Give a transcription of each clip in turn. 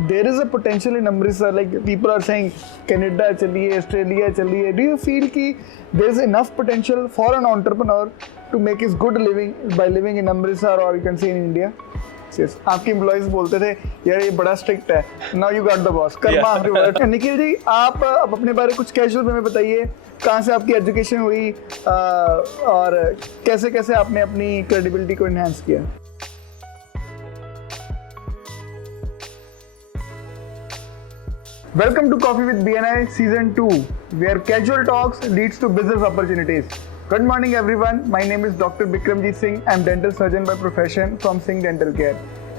There is a potential in Amritsar, like people are saying Canada chaliye, Australia chaliye. Do you feel ki there is enough potential for an entrepreneur to make his good living by living in Amritsar, or you can say in India? Yes. आपके employees बोलते थे यार ये बड़ा strict है, now you got the boss, karma revert. Nikhil ji, आप अपने बारे कुछ कैजुअल में बताइए, कहाँ से आपकी एजुकेशन हुई और कैसे कैसे आपने अपनी क्रेडिबिलिटी को इन्हांस किया? Welcome to Coffee with BNI Season 2, where casual talks leads to business opportunities. Good morning everyone, my name is Dr. Bikramjit Singh. I am dental surgeon by profession from Singh Dental Care,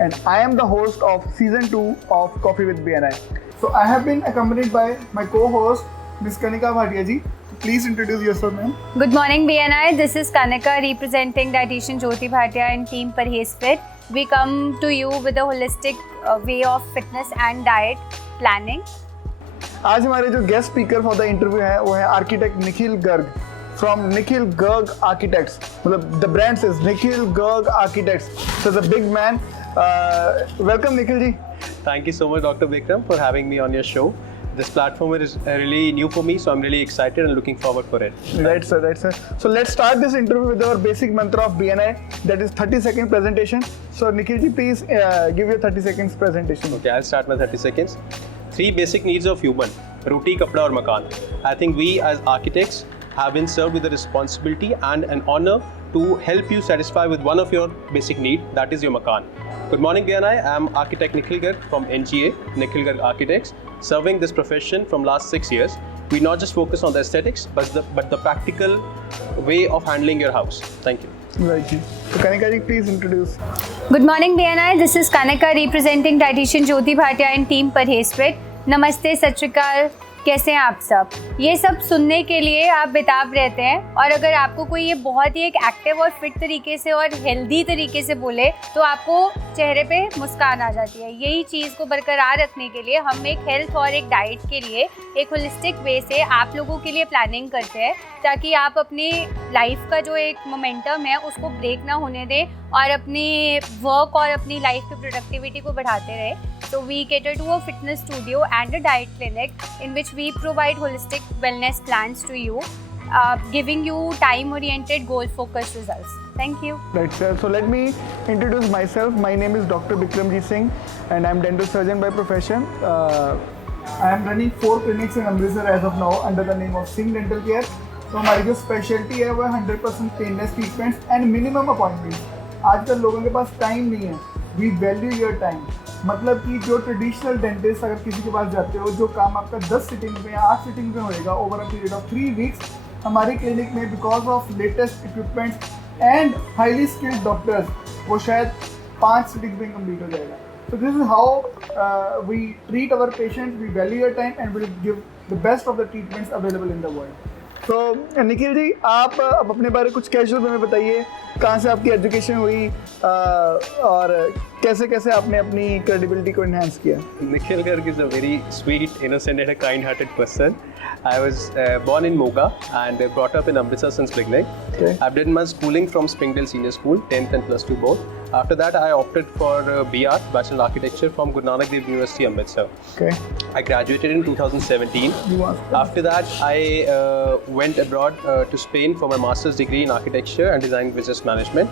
and I am the host of Season 2 of Coffee with BNI. So I have been accompanied by my co-host, Ms. Kanika Bhatia ji. Please introduce yourself, ma'am. Good morning BNI, this is Kanika representing dietitian Jyoti Bhatia and team Parhez Fit. We come to you with a holistic way of fitness and diet planning. आज हमारे जो guest speaker for the interview है वो है architect Nikhil Garg from Nikhil Garg architects, मतलब the brand is Nikhil Garg architects, so the big man. Welcome Nikhil ji. Thank you so much, Dr. Bikram, for having me on your show. This platform is really new for me, so I'm really excited and looking forward for it. Right, sir. Right, sir. So let's start this interview with our basic mantra of BNI, that is 30-second presentation. So Nikhil ji, please give your 30 seconds presentation. Okay, I'll start my 30 seconds. 3 basic needs of human: roti, kapda, or makan. I think we as architects have been served with a responsibility and an honor to help you satisfy with one of your basic need, that is your makan. Good morning BNI, I am architect Nikhil Garg from NGA, Nikhil Garg Architects, serving this profession from last 6 years. We not just focus on the aesthetics, but the practical way of handling your house. Thank you. Right ji. So Kanika ji, please introduce. Good morning BNI, this is Kanika representing dietitian Jyoti Bhatia and team Parhez Fit. नमस्ते, सत श्री अकाल, कैसे हैं आप सब? ये सब सुनने के लिए आप बेताब रहते हैं, और अगर आपको कोई ये बहुत ही एक एक्टिव और फिट तरीके से और हेल्दी तरीके से बोले तो आपको चेहरे पे मुस्कान आ जाती है। यही चीज़ को बरकरार रखने के लिए हम एक हेल्थ और एक डाइट के लिए एक होलिस्टिक वे से आप लोगों के लिए प्लानिंग करते हैं, ताकि आप अपनी लाइफ का जो एक मोमेंटम है उसको ब्रेक ना होने दें और अपनी वर्क और अपनी लाइफ की प्रोडक्टिविटी को बढ़ाते रहे। So we cater to a fitness studio and a diet clinic in which we provide holistic wellness plans to you, giving you time-oriented, goal-focused results. Thank you. Right, sir. So let me introduce myself. My name is Dr. Bikramjit Singh, and I'm dental surgeon by profession. I am running 4 clinics in Amritsar as of now under the name of Singh Dental Care. तो हमारी जो speciality है वो है 100% painless treatments and minimum appointments. आजकल लोगों के पास time नहीं है, वी वैल्यू योर टाइम। मतलब कि जो ट्रेडिशनल डेंटिस्ट अगर किसी के पास जाते हो, जो काम आपका 10 सिटिंग में या 8 सिटिंग में होएगा over a period of 3 weeks, हमारी क्लिनिक में because of latest equipments and highly skilled doctors वो शायद 5 सिटिंग में कंप्लीट हो जाएगा। So this is how we treat our patients, we value your time and will give the best of the treatments available in the world. तो निखिल जी, आप अब अपने बारे कुछ कैजुअल में बताइए, कहाँ से आपकी एजुकेशन हुई और कैसे कैसे आपने अपनी क्रेडिबिलिटी को इन्हांस किया? Nikhil Garg is a very sweet, innocent and a kind-hearted person. I was born in Moga and brought up in Amritsar since beginning. Okay. I've done my schooling from Springdale Senior School, 10th and plus 2 both. After that, I opted for BR, Bachelor of Architecture from Guru Nanak Dev University, Amritsar. Okay. I graduated in 2017. After that, I went abroad to Spain for my master's degree in Architecture and Design Business Management.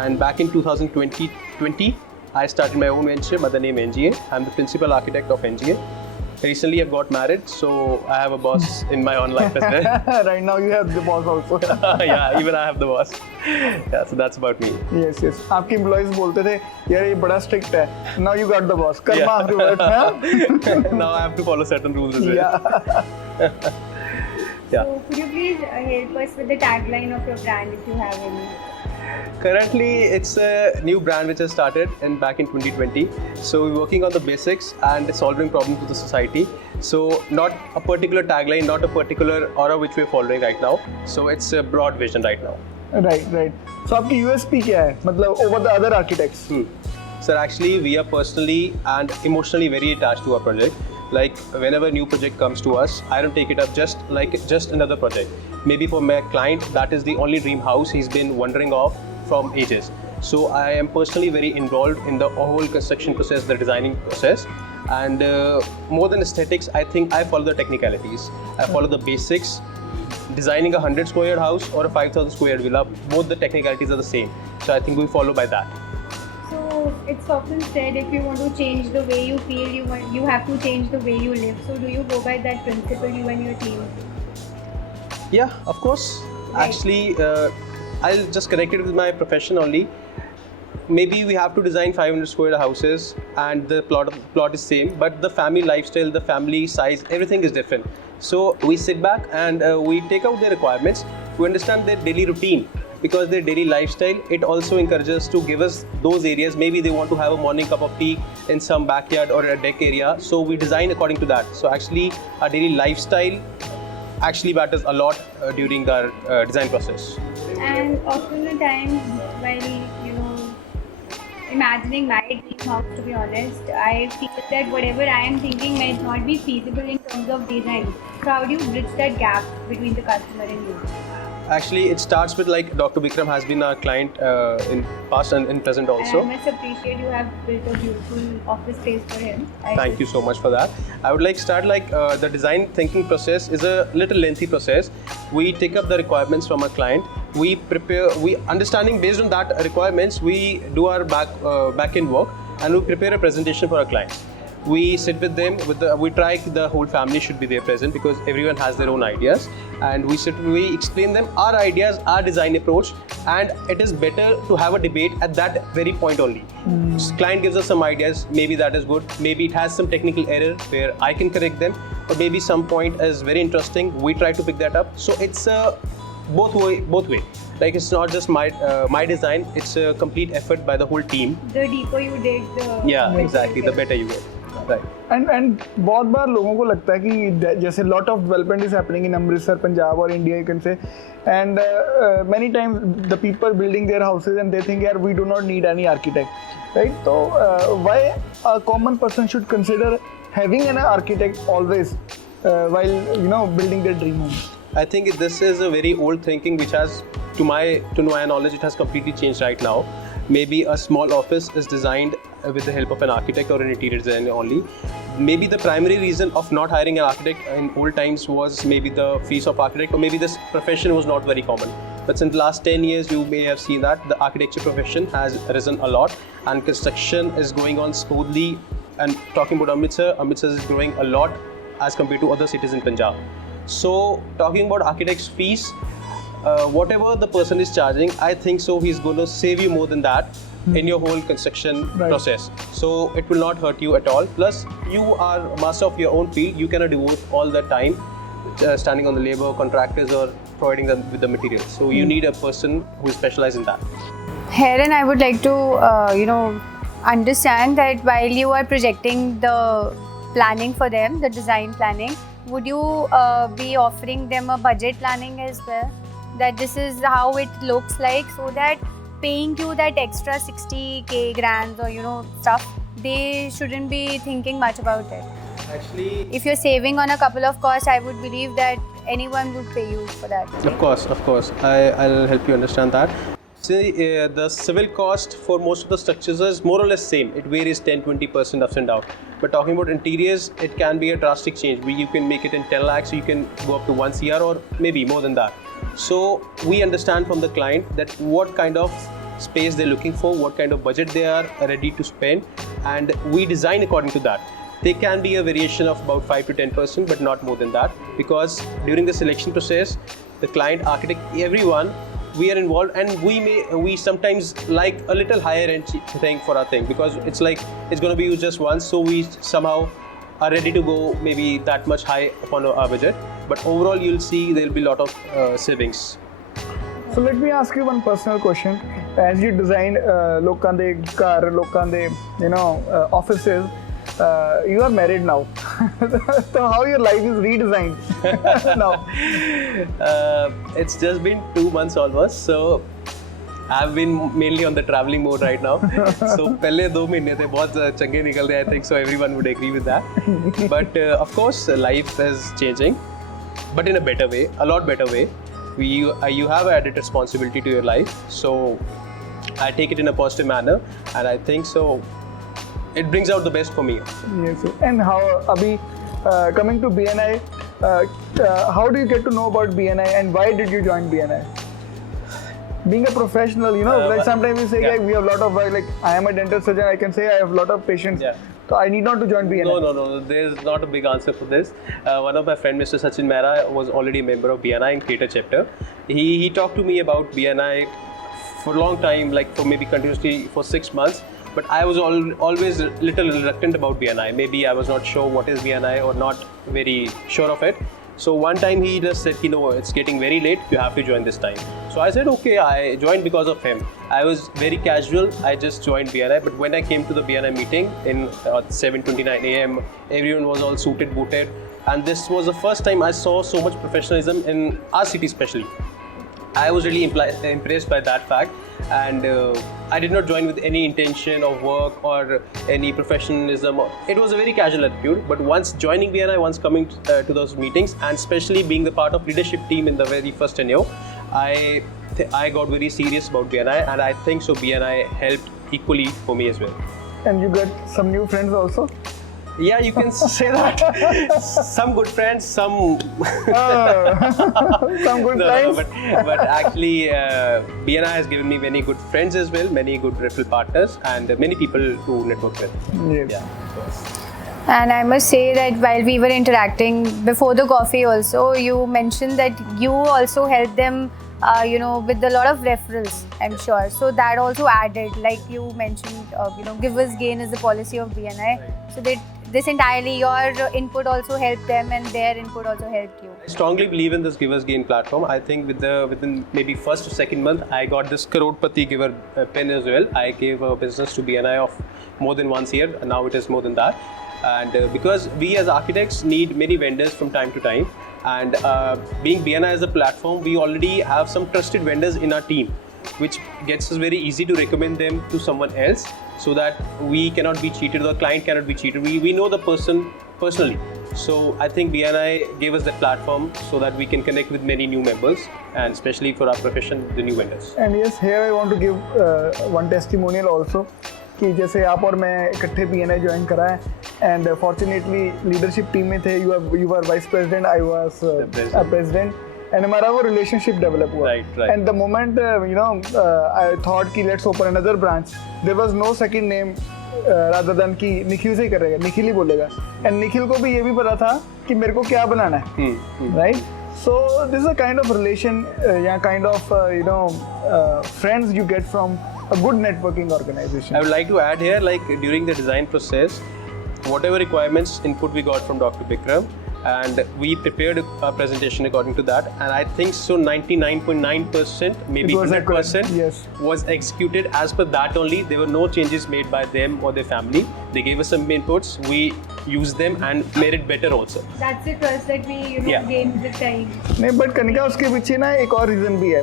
And back in 2020, I started my own venture by the name NGA. I'm the principal architect of NGA. Recently, I've got married, so I have a boss in my own life as well. Right now, you have the boss also. Yeah, even I have the boss. Yeah, so that's about me. Yes, yes. आपके employees बोलते थे यार ये बड़ा strict है, now you got the boss. Karma revert है। Now I have to follow certain rules as well. Yeah. Yeah. So could you please help us with the tagline of your brand if you have any? Currently, it's a new brand which has started back in 2020. So we're working on the basics and solving problems with the society. So not a particular tagline, not a particular aura which we're following right now. So it's a broad vision right now. Right, right. So आपकी USP क्या है? मतलब over the other architects? Sir, actually, we are personally and emotionally very attached to our project. Like whenever a new project comes to us, I don't take it up just another project. Maybe for my client, that is the only dream house he's been wondering of from ages. So I am personally very involved in the whole construction process, the designing process. And more than aesthetics, I think I follow the technicalities. I follow the basics. Designing a 100 square yard house or a 5,000 square yard villa, both the technicalities are the same. So I think we follow by that. So it's often said if you want to change the way you feel, you have to change the way you live. So do you go by that principle, you and your team? Yeah, of course. Right. Actually, I'll just connect it with my profession only. Maybe we have to design 500 square houses and the plot is same, but the family lifestyle, the family size, everything is different. So we sit back and we take out their requirements. We understand their daily routine, because their daily lifestyle, it also encourages to give us those areas. Maybe they want to have a morning cup of tea in some backyard or a deck area. So we design according to that. So actually our daily lifestyle actually matters a lot during the design process. And often the time while imagining my dream house, to be honest, I feel that whatever I am thinking might not be feasible in terms of design. So how do you bridge that gap between the customer and you? Actually, it starts with like Dr. Bikram has been our client in past and in present also. And I must appreciate you have built a beautiful office space for him. Thank you so much for that. I would like start like the design thinking process is a little lengthy process. We take up the requirements from our client. We prepare, understanding based on that requirements, we do our back end work and we prepare a presentation for our clients. We sit with them, we try the whole family should be there present, because everyone has their own ideas, and we explain them our ideas, our design approach, and it is better to have a debate at that very point only. Client gives us some ideas, maybe that is good, maybe it has some technical error where I can correct them, or maybe some point is very interesting, we try to pick that up. So it's both way. Like it's not just my design, it's a complete effort by the whole team. The deeper you dig, the Yeah, exactly, the better you get. Right. And बहुत बार लोगों को लगता है कि जैसे lot of development is happening in Amritsar, Punjab or India, you can say, and many times the people building their houses and they think, yeah, we do not need any architect, right? So why a common person should consider having an architect always while building their dream home? I think this is a very old thinking which has, to my knowledge, it has completely changed right now. Maybe a small office is designed with the help of an architect or an interior designer only. Maybe the primary reason of not hiring an architect in old times was maybe the fees of architect, or maybe this profession was not very common. But since the last 10 years, you may have seen that the architecture profession has risen a lot and construction is going on smoothly. And talking about Amritsar is growing a lot as compared to other cities in Punjab. So talking about architect's fees, whatever the person is charging, I think so he's going to save you more than that in your whole construction process. So it will not hurt you at all. Plus, you are master of your own field. You cannot devote all the time standing on the labor, contractors, or providing them with the materials. So you need a person who is specialized in that. Herein, I would like to, understand that while you are projecting the planning for them, the design planning, would you be offering them a budget planning as well? That this is how it looks like, so that paying you that extra 60k grand or stuff, they shouldn't be thinking much about it. Actually, If you're saving on a couple of costs, I would believe that anyone would pay you for that. of course, I'll help you understand that. See, the civil cost for most of the structures is more or less same. It varies 10-20% ups and down. But talking about interiors, it can be a drastic change. You can make it in 10 lakhs, so you can go up to 1 CR or maybe more than that. So we understand from the client that what kind of space they're looking for, what kind of budget they are ready to spend, and we design according to that. There can be a variation of about 5 to 10%, but not more than that, because during the selection process, the client, architect, everyone, we are involved, and we sometimes like a little higher end thing for our thing, because it's like it's going to be used just once, so we somehow are ready to go maybe that much high upon our budget. But overall, you'll see there'll be a lot of savings. So let me ask you one personal question. As you design lokan de ghar, lokan de offices, you are married now. So how your life is redesigned now? It's just been 2 months almost, so I've been mainly on the traveling mode right now. So पहले 2 महीने थे बहुत चंगे निकल रहे. I think so everyone would agree with that. But of course, life is changing, but in a better way, a lot better way. You have added responsibility to your life, so I take it in a positive manner, and I think so it brings out the best for me. Yes, sir. And how, Abhi, coming to BNI, how do you get to know about BNI and why did you join BNI? Being a professional, like sometimes we say, yeah. like, we have a lot of work, like I am a dental surgeon, I can say I have a lot of patients. Yeah. So I need not to join BNI. No. There's not a big answer for this. One of my friend, Mr. Sachin Mehra, was already a member of BNI in Theatre chapter. He talked to me about BNI for a long time, like for maybe continuously for 6 months. But I was always a little reluctant about BNI. Maybe I was not sure what is BNI or not very sure of it. So one time he just said, it's getting very late, you have to join this time. So I said, okay, I joined because of him. I was very casual, I just joined BNI. But when I came to the BNI meeting in 7:29 a.m., everyone was all suited, booted. And this was the first time I saw so much professionalism in our city especially. I was really impressed by that fact, and I did not join with any intention of work or any professionalism. It was a very casual attitude, but once joining BNI, once coming to those meetings, and especially being the part of leadership team in the very first tenure, I got very serious about BNI, and I think so BNI helped equally for me as well. And you got some new friends also? Yeah, you can say that. Some good friends, some some good friends. But actually, BNI has given me many good friends as well, many good referral partners, and many people to network with. Yes. Yeah. And I must say that while we were interacting before the coffee also, you mentioned that you also helped them, with a lot of referrals, I'm sure. So that also added, like you mentioned, givers gain is the policy of BNI. So this entirely, your input also helped them and their input also helped you. I strongly believe in this Givers Gain platform. I think within maybe first or second month, I got this Crorepati Giver pin as well. I gave a business to BNI of more than once a year, and now it is more than that. And because we as architects need many vendors from time to time, and being BNI as a platform, we already have some trusted vendors in our team, which gets us very easy to recommend them to someone else, so that we cannot be cheated, or the client cannot be cheated. We know the person personally. So I think BNI gave us that platform so that we can connect with many new members, and especially for our profession, the new vendors. And yes, here I want to give one testimonial also. कि जैसे आप और मैं इकट्ठे BNI join करा है, and fortunately leadership team में थे, you were vice president, I was a president, and हमारा वो relationship develop हुआ. Right. And the moment I thought कि let's open another branch, there was no second name rather than कि निखिल से ही करेगा, निखिल ही बोलेगा. And निखिल को भी ये भी पता था कि मेरे को क्या बनाना है, right? So this is a kind of relation, kind of friends you get from a good networking organization. I would like to add here, like during the design process, whatever requirements input we got from Dr. Bikram, and we prepared a presentation according to that, and I think so 99.9%, maybe 100%, yes, was executed as per that only. There were no changes made by them or their family. They gave us some inputs, we used them and made it better also. That's the trust that we gained with time. नहीं, but Kanika उसके पीछे ना एक और reason भी है.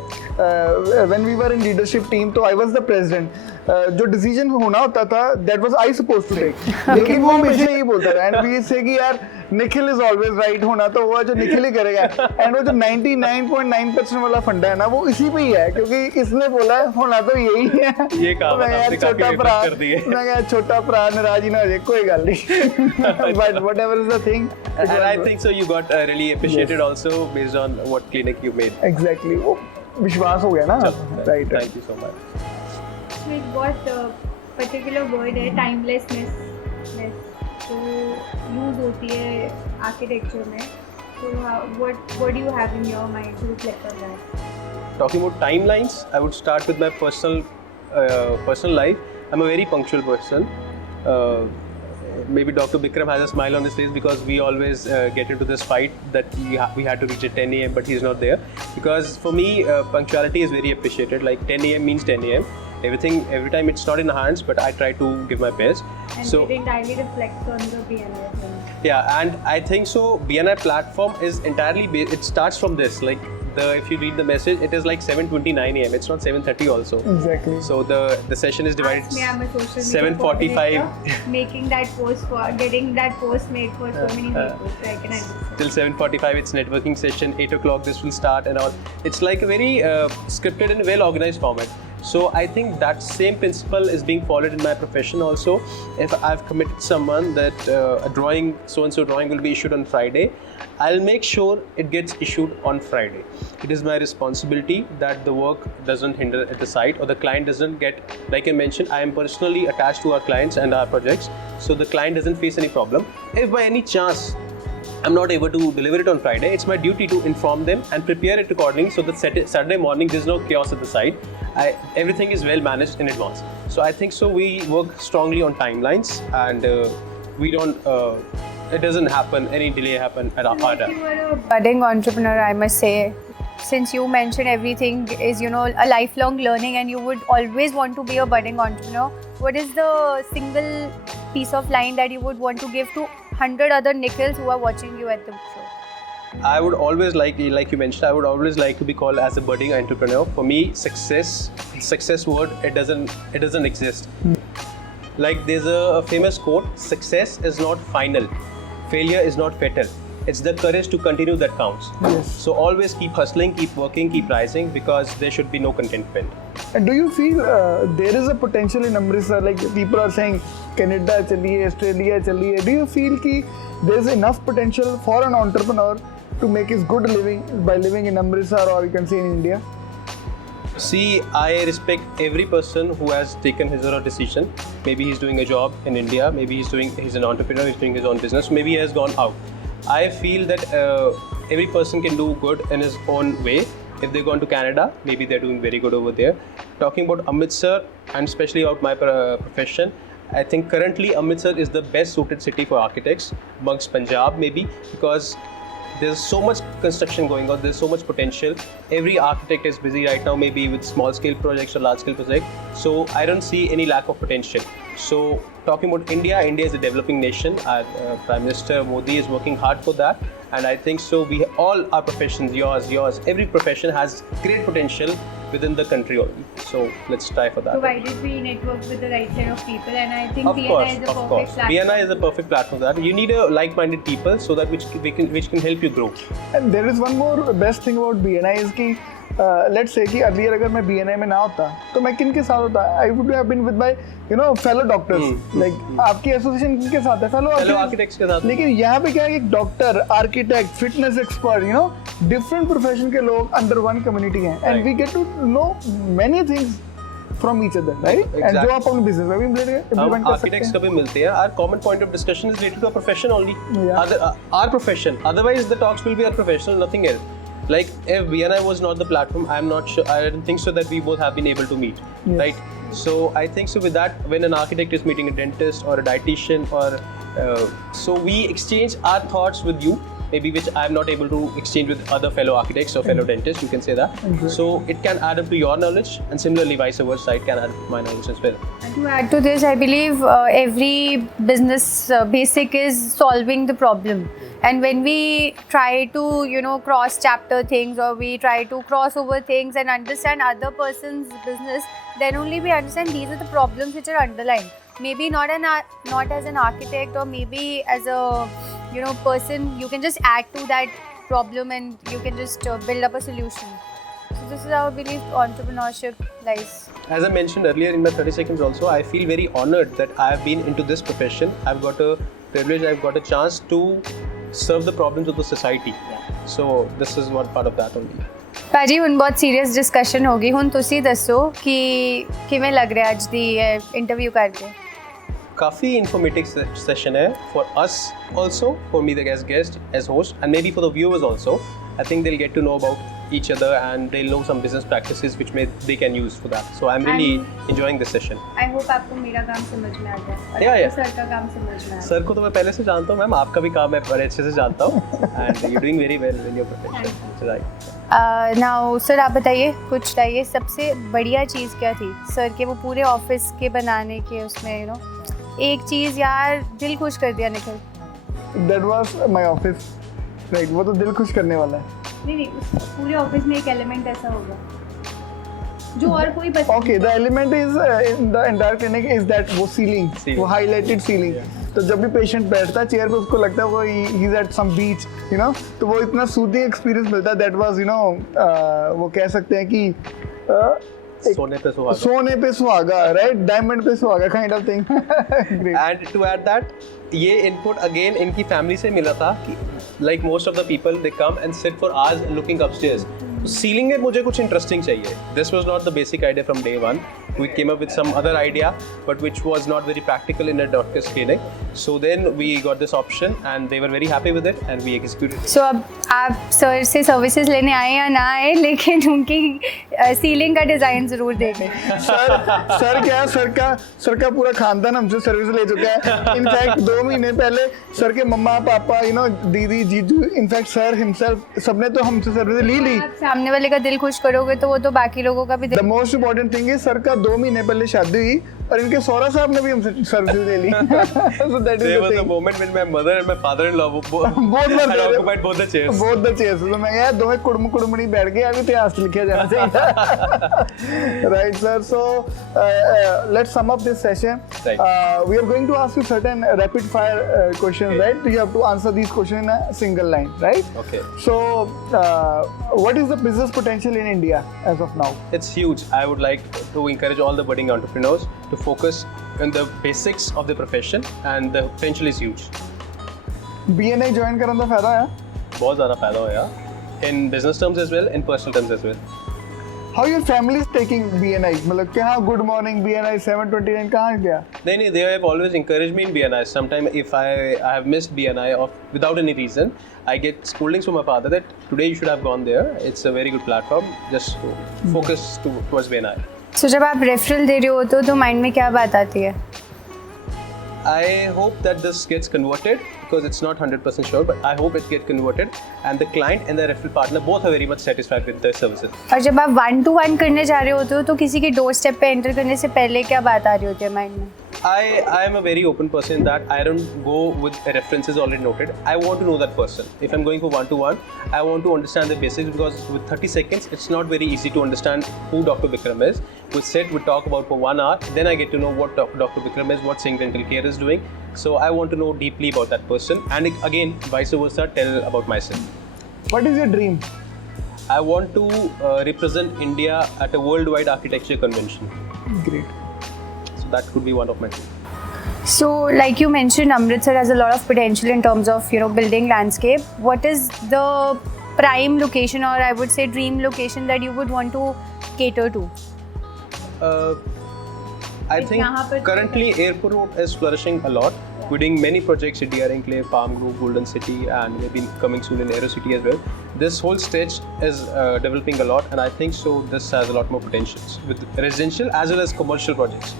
When we were in leadership team, तो I was the president. जो decision होना होता था, that was I supposed to take. लेकिन वो हमेशा यही बोलता था, and we say कि यार निखिल is always right होना तो वो जो निखिल ही करेगा. And वो जो 99.9% वाला फंडा है ना, वो इसी पे ही है, क्योंकि इसने बोला होना तो यही है. ये कहा आपने काफी रिफ्लेक्ट कर दिए. मैं कहा छोटा भरा नाराज ही ना हो जाए, कोई गल नहीं. But whatever is the thing. And I think so you got really appreciated also based on what clinic you made. Exactly. वो विश्वास हो गया ना. Right. Thank you so much. एक बहुत पर्टिकुलर वर्ड है टाइमलेसनेस, तो यूज होती है आर्किटेक्चर में. So what do you have in your mind to reflect on that? Talking about timelines, I would start with my personal life. I'm a very punctual person. Maybe Dr. Bikram has a smile on his face because we always get into this fight that we had to reach at 10 a.m. but he's not there. Because for me, punctuality is very appreciated. Like 10 a.m. means 10 a.m. Every time it's not in our hands, but I try to give my best. And so it entirely reflects on the BNI thing. Yeah, and I think so BNI platform is entirely it starts from this. Like if you read the message, it is like 7:29 a.m. It's not 7:30 also. Exactly. So the session is divided. Ask me, I'm a social media 7:45. Making that post getting that post made for so many people, so I can understand. Till 7:45, it's networking session. 8 o'clock, this will start and all. It's like a very scripted and well organized format. So I think that same principle is being followed in my profession also. If I've committed someone that a drawing, so-and-so drawing will be issued on Friday, I'll make sure it gets issued on Friday. It is my responsibility that the work doesn't hinder at the site, or the client doesn't get, like I mentioned, I am personally attached to our clients and our projects, so the client doesn't face any problem. If by any chance I'm not able to deliver it on Friday, it's my duty to inform them and prepare it accordingly, so that Saturday morning there's no chaos at the site. Everything is well managed in advance. So I think so we work strongly on timelines, and we don't, it doesn't happen, any delay happen at our part. You are a budding entrepreneur, I must say. Since you mentioned everything is, you know, a lifelong learning and you would always want to be a budding entrepreneur, what is the single piece of line that you would want to give to 100 other Nikhils who are watching you at the show? I would always like you mentioned, I would always like to be called as a budding entrepreneur. For me, success word, it doesn't exist. Like there's a famous quote, success is not final, failure is not fatal. It's the courage to continue that counts. Yes. So always keep hustling, keep working, keep rising, because there should be no contentment. And do you feel there is a potential in Amritsar? Like people are saying, Canada chaliye, Australia chaliye. Do you feel ki there's enough potential for an entrepreneur to make his good living by living in Amritsar, or you can say in India? See, I respect every person who has taken his or her decision. Maybe he's doing a job in India, maybe he's an entrepreneur, he's doing his own business, maybe he has gone out. I feel that every person can do good in his own way. If they've gone to Canada, maybe they're doing very good over there. Talking about Amritsar, and especially about my profession, I think currently Amritsar is the best suited city for architects amongst Punjab, maybe, because there's so much construction going on, there's so much potential. Every architect is busy right now, maybe with small scale projects or large scale projects. So I don't see any lack of potential. So talking about India is a developing nation. Prime Minister Modi is working hard for that. And I think so we all our professions, yours, every profession has great potential within the country only. So let's try for that. Provided we network with the right set of people, and I think Of BNI course, is a of perfect course. platform. BNI is a perfect platform for that. You need a like-minded people so that which can help you grow. And there is one more best thing about BNI is कि let's say कि earlier अगर मैं BNI में ना होता तो मैं किन के साथ होता? I would have been with my fellow doctors. Like आपकी एसोसिएशन किन के साथ है? Fellow architects के साथ. लेकिन यहाँ पे क्या है कि doctor, architect, fitness expert, different profession के लोग अंडर वन कम्युनिटी हैं, and we get to know many things from each other, right? Exactly. And जो आप अपने बिजनेस में भी implement कर सकते हैं. Architects कभी मिलते हैं. Our common point of discussion is related to our profession only. Yeah. Our profession. Otherwise, the talks will be our professional, nothing else. Like if BNI was not the platform, I'm not sure. I don't think so that we both have been able to meet, Yes. right? So I think so with that, when an architect is meeting a dentist or a dietitian, or so we exchange our thoughts with you. Maybe which I'm not able to exchange with other fellow architects or fellow dentists, you can say that. Exactly. So it can add up to your knowledge, and similarly vice versa, it can add up to my knowledge as well. And to add to this, I believe every business basic is solving the problem. And when we try to, cross chapter things, or we try to cross over things and understand other person's business, then only we understand these are the problems which are underlying. Maybe not as an architect, or maybe as a person, you can just add to that problem and you can just build up a solution. So this is how I believe entrepreneurship lies. As I mentioned earlier in my 30 seconds also, I feel very honored that I have been into this profession. I've got a privilege, I've got a chance to serve the problems of the society. So this is one part of that only. ਭਾਜੀ ਹੁਣ ਬਹੁਤ serious discussion ਹੋ ਗਈ. ਹੁਣ ਤੁਸੀਂ ਦੱਸੋ ਕਿ ਕਿਵੇਂ ਲੱਗ ਰਿਹਾ ਅੱਜ ਦੀ ਇੰਟਰਵਿਊ ਕਰਕੇ? काफ़ी informative session है for us also, for me the guest as host, and maybe for the viewers also. I think they'll get to know about each other and they'll know some business practices which they can use for that. So I'm really enjoying this session. I hope आपको मेरा काम समझ में आ गया. Yeah. Sir का काम समझ में आ गया. सर को तो मैं पहले से जानता हूँ मैम, आपका भी काम मैं बड़े अच्छे से जानता हूँ. And you're doing very well in your profession. Right. Now sir आप बताइए, कुछ बताइए सबसे बढ़िया चीज़ क्या थी सर के वो पूरे ऑफिस के बनाने के उसमें एक चीज़ यार दिल खुश कर दिया Nikhil? That was my office. Right, वो तो दिल खुश करने वाला है. नहीं उस पूरे ऑफिस में एक एलिमेंट ऐसा होगा जो और कोई बता. Okay, the element is in the entire clinic is that वो ceiling, वो highlighted ceiling. तो जब भी पेशेंट बैठता है चेयर पे उसको लगता है वो he is at some beach, तो वो इतना सूदिंग एक्सपीरियंस मिलता है. That was वो कह सकते हैं कि सोने पे सुहागा. सोने पे सुहागा, right? Diamond पे सुहागा kind of thing. Great. And to add that, ये input again इनकी family से मिला था कि like most of the people they come and sit for hours looking upstairs. Ceiling में मुझे कुछ interesting चाहिए. This was not the basic idea from day one. We came up with some other idea, but which was not very practical in a doctor's clinic. So then we got this option, and they were very happy with it, and we executed it. So अब आप sir से services लेने आए या ना आए, लेकिन उनकी सीलिंग का डिज़ाइन ज़रूर देखें. सर क्या है, सर का पूरा खानदान हमसे सर्विस ले चुका है. इनफैक्ट 2 महीने पहले सर के मम्मा पापा दीदी जीजू इनफैक्ट सर हिमसेल्फ सबने तो हमसे सर्विस ली. आप सामने वाले का दिल खुश करोगे तो वो तो बाकी लोगों का भी the most important thing is sir का 2 महीने पहले शादी हुई और इनके सौरा साहब ने भी हमसे सर्विस ले ली. So that is There the was a thing. moment when my mother and my father-in-law had occupied both the chairs. Both the chairs. So मैं यार दोवें कुड़मुड़ी बैठ गए, अभी इतिहास लिखा जाना चाहिए. Right, sir. So let's sum up this session. Right. We are going to ask you certain rapid fire questions, Okay. right? You have to answer these questions in a single line, right? Okay. So what is the business potential in India as of now? It's huge. I would like to encourage all the budding entrepreneurs to focus on the basics of the profession, and the potential is huge. BNI join ਕਰਨ ਦਾ ਫਾਇਦਾ ਹੈ? बहुत ज़्यादा फायदा होया in business terms as well, in personal terms as well. How your family is taking BNI? मतलब क्या good morning BNI 729 कहाँ गया? नहीं, they have always encouraged me in BNI. Sometimes if I have missed BNI without any reason, I get scoldings from my father that today you should have gone there. It's a very good platform. Just focus towards BNI. So जब आप referral दे रहे हो तो mind में क्या बात आती है? I hope that this gets converted because it's not 100% sure, but I hope it gets converted and the client and the referral partner both are very much satisfied with the services. और जब आप 1-to-1 करने जा रहे होते हो तो किसी के डोर स्टेप पे एंटर करने से पहले क्या बात आ रही होती है माइंड में? I am a very open person in that I don't go with references already noted. I want to know that person. If I'm going for 1-to-1, I want to understand the basics because with 30 seconds, it's not very easy to understand who Dr. Bikram is. We sit, we talk about for 1 hour, then I get to know what Dr. Bikram is, what Singh Dental Care is doing. So I want to know deeply about that person, and again, vice versa, tell about myself. What is your dream? I want to represent India at a worldwide architecture convention. Great. So that could be one of my dreams. So like you mentioned, Amritsar has a lot of potential in terms of building landscape. What is the prime location, or I would say dream location, that you would want to cater to? I think currently Airport Road is flourishing a lot. We're doing many projects at DR Enclave, Palm Grove, Golden City, and we've been coming soon in Aero City as well. This whole stretch is developing a lot, and I think so this has a lot more potentials with residential as well as commercial projects.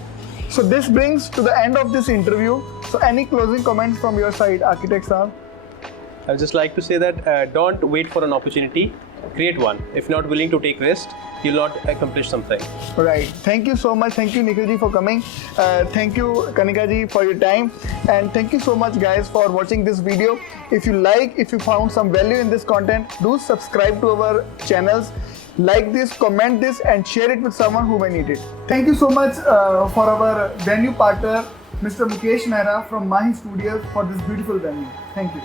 So this brings to the end of this interview. So any closing comments from your side, Architect Saab? I would just like to say that don't wait for an opportunity, create one. If not willing to take risk, you'll not accomplish something. Right. Thank you so much. Thank you, Nikhil ji, for coming. Thank you, Kanika ji, for your time. And thank you so much, guys, for watching this video. If you found some value in this content, do subscribe to our channels. Like this, comment this, and share it with someone who may need it. Thank you so much for our venue partner, Mr. Mukesh Mehra from Mahi Studios, for this beautiful venue. Thank you.